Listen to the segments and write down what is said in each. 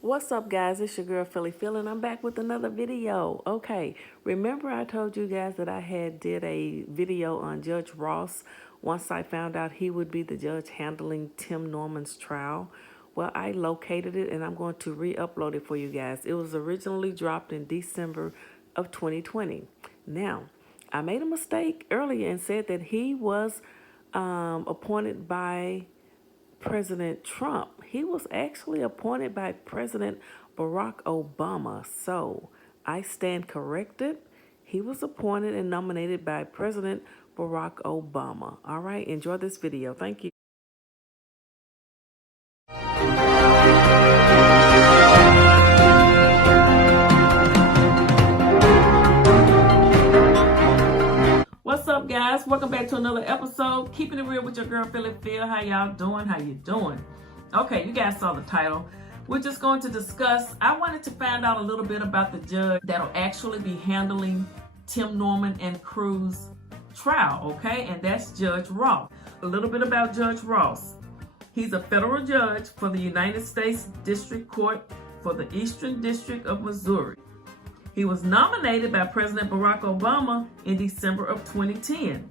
What's up, guys? It's your girl Phylly and I'm back with another video. Okay, remember I told you guys that I did a video on Judge Ross once I found out he would be the judge handling Tim Norman's trial. Well, I located it and I'm going to re-upload it for you guys. It was originally dropped in December of 2020. Now, I made a mistake earlier and said that he was appointed by President Trump. He was actually appointed by President Barack Obama. So I stand corrected. He was appointed and nominated by President Barack Obama. All right, enjoy this video. Thank you. What's up, guys? Welcome back to another episode. Keeping it real with your girl, Phylly. How y'all doing? How you doing? Okay, you guys saw the title. We're just going to discuss. I wanted to find out a little bit about the judge that'll actually be handling Tim Norman and Cruz's trial, okay? And that's Judge Ross. A little bit about Judge Ross. He's a federal judge for the United States District Court for the Eastern District of Missouri. He was nominated by President Barack Obama in December of 2010.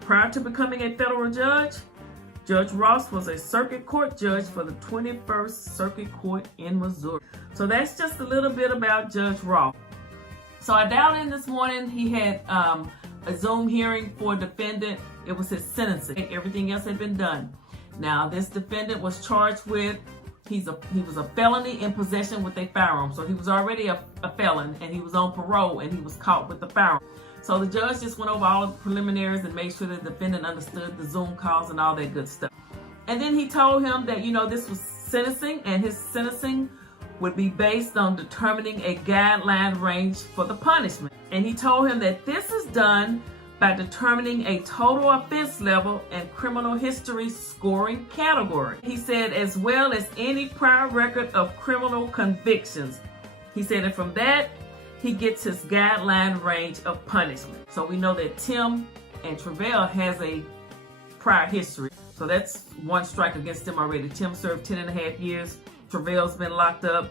Prior to becoming a federal judge, Judge Ross was a circuit court judge for the 21st Circuit Court in Missouri. So that's just a little bit about Judge Ross. So I dialed in this morning. He had a Zoom hearing for a defendant. It was his sentencing. Everything else had been done. Now, this defendant was charged with he was a felony in possession with a firearm. So he was already a felon and he was on parole and he was caught with the firearm. So the judge just went over all the preliminaries and made sure the defendant understood the Zoom calls and all that good stuff. And then he told him that, this was sentencing and his sentencing would be based on determining a guideline range for the punishment. And he told him that this is done by determining a total offense level and criminal history scoring category. He said, as well as any prior record of criminal convictions. He said, and from that, he gets his guideline range of punishment. So we know that Tim and Phyl has a prior history. So that's one strike against him already. Tim served 10.5 years. Phyl's been locked up.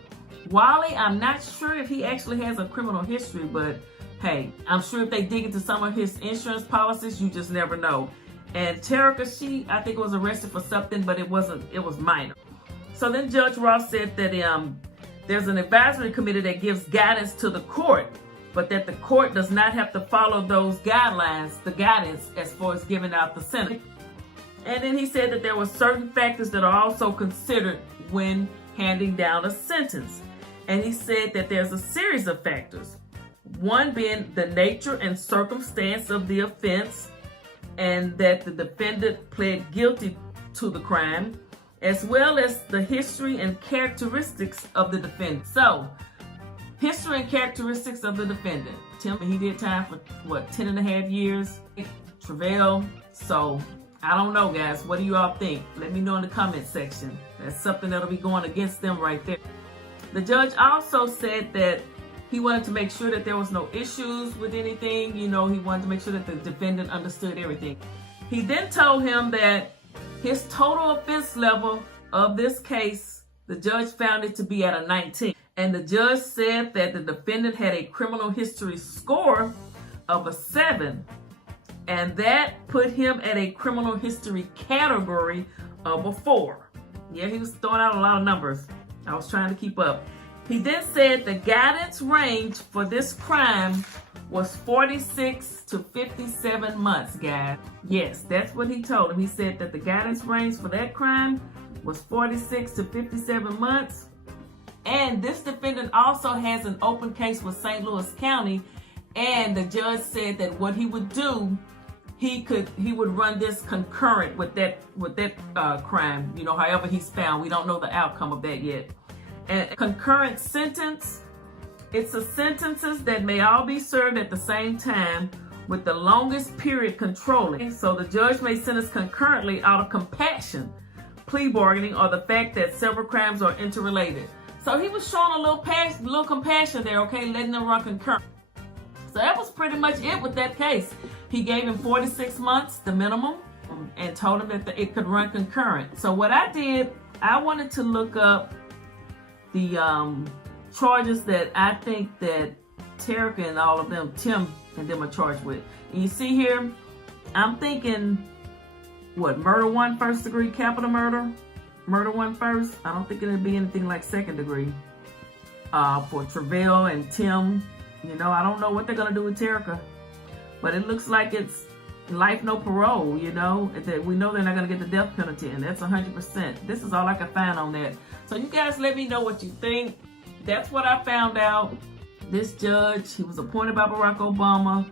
Wally, I'm not sure if he actually has a criminal history, but hey, I'm sure if they dig into some of his insurance policies, you just never know. And Terica, I think was arrested for something, but it was minor. So then Judge Ross said that there's an advisory committee that gives guidance to the court, but that the court does not have to follow those guidelines, the guidance as far as giving out the sentence. And then he said that there were certain factors that are also considered when handing down a sentence. And he said that there's a series of factors. One being the nature and circumstance of the offense, and that the defendant pled guilty to the crime, as well as the history and characteristics of the defendant. So, history and characteristics of the defendant. Tim, he did time for, 10.5 years? Phyl. So, I don't know, guys. What do you all think? Let me know in the comment section. That's something that'll be going against them right there. The judge also said that he wanted to make sure that there was no issues with anything. He wanted to make sure that the defendant understood everything. He then told him that his total offense level of this case, the judge found it to be at a 19. And the judge said that the defendant had a criminal history score of a 7. And that put him at a criminal history category of a 4. Yeah, he was throwing out a lot of numbers. I was trying to keep up. He then said the guidance range for this crime was 46 to 57 months, guys. Yes, that's what he told him. He said that the guidance range for that crime was 46 to 57 months. And this defendant also has an open case with St. Louis County. And the judge said that what he would do, he would run this concurrent with that crime. However he's found. We don't know the outcome of that yet. And concurrent sentence, it's a sentences that may all be served at the same time with the longest period controlling. So the judge may sentence concurrently out of compassion, plea bargaining, or the fact that several crimes are interrelated. So he was showing a little compassion there, okay, letting them run concurrent. So that was pretty much it with that case. He gave him 46 months, the minimum, and told him that it could run concurrent. So what I did, I wanted to look up charges that I think that Terica and all of them, Tim and them, are charged with. And you see here, I'm thinking, what, murder 1 first degree, capital murder? Murder 1 first? I don't think it'll be anything like 2nd degree. For Travell and Tim, you know, I don't know what they're gonna do with Terica, but it looks like it's life, no parole, you know, that we know they're not gonna get the death penalty, and that's 100%. This is all I can find on that. So you guys let me know what you think. That's what I found out. This judge, he was appointed by Barack Obama.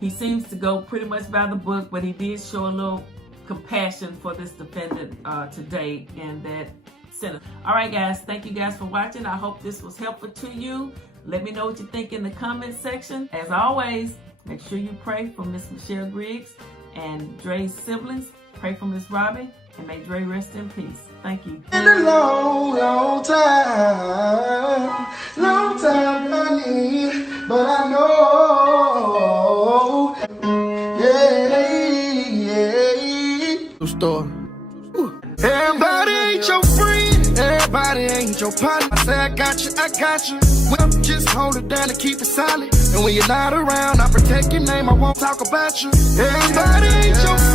He seems to go pretty much by the book, but he did show a little compassion for this defendant today in that sentence. All right, guys, thank you guys for watching. I hope this was helpful to you. Let me know what you think in the comment section. As always, make sure you pray for Miss Michelle Griggs and Dre's siblings. Pray for Miss Robbie, and may Dre rest in peace. Thank you. In a long, long time, honey, but I know, yeah. Store. Everybody ain't your friend, everybody ain't your partner. I say I got you. Well, just hold it down and keep it solid. And when you're not around, I protect your name, I won't talk about you. Everybody ain't your friend.